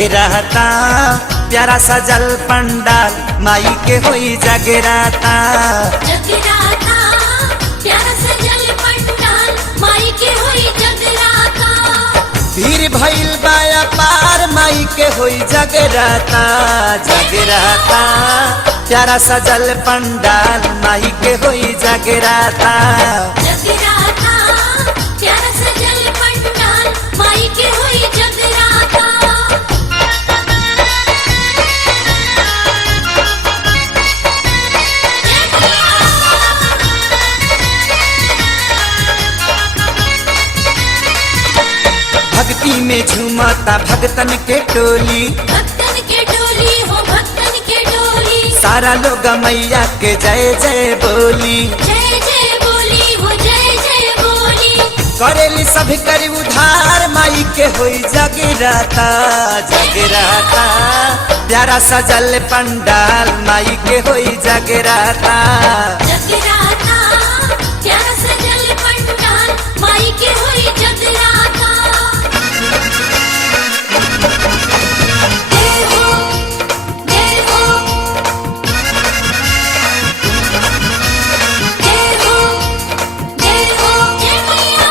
जगराता प्यारा सजल पंडाल माई के होई जगराता। जगराता प्यारा सजल पंडाल माई के होई जगराता। भीड़ भइल बाया पार माई के होई जगराता। जगराता प्यारा सजल पंडाल माई के होई जगराता। जगराता प्यारा सजल पंडाल माई के होई जगराता। भक्ति में झूमता भक्तन के टोली, भक्तन के टोली हो भक्तन के टोली। सारा लोग मैया के जय जय बोली। जय जय बोली हो जय जय बोली। करेली सभी करी उधार माई के होई जगराता। जगराता प्यारा सजल पंडाल माई के होई जगराता। जगराता प्यारा सजल पंडाल माई के होई जगराता। जय हो जय हो जय हो जय हो जय मैया।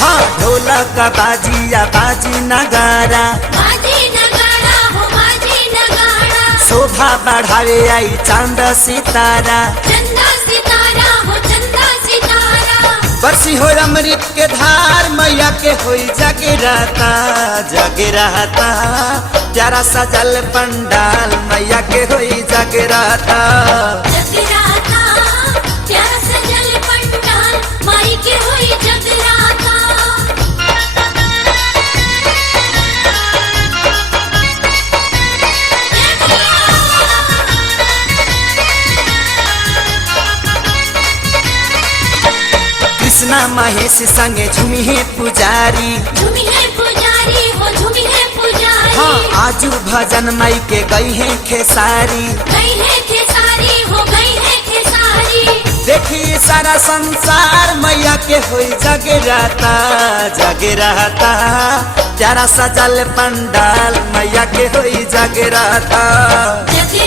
हाँ ढोलक बाजिया बाजी नगारा, बाजी नगाड़ा हो बाजी नगाड़ा। शोभा बढ़ावे आई चांद सितारा। चंदा सितारा हो चंदा सितारा। बरसी हो अमृत के धार मैया के होई जगराता। जगराता प्यारा सजल पंडाल मैया के होई जगराता। जगराता प्यारा सजल पंडाल माई के होई जगराता। कृष्णा महेश संगे झूमी है पुजारी। झूमी है पुजारी हो झूमी है पुजारी। हाँ आजू भजन माई के गई है खेसारी। गई है खेसारी हो गई है खेसारी। देखी सारा संसार मैया के होई जगराता। जगराता प्यारा सजल पंडाल मैया के होई जगराता। जगराता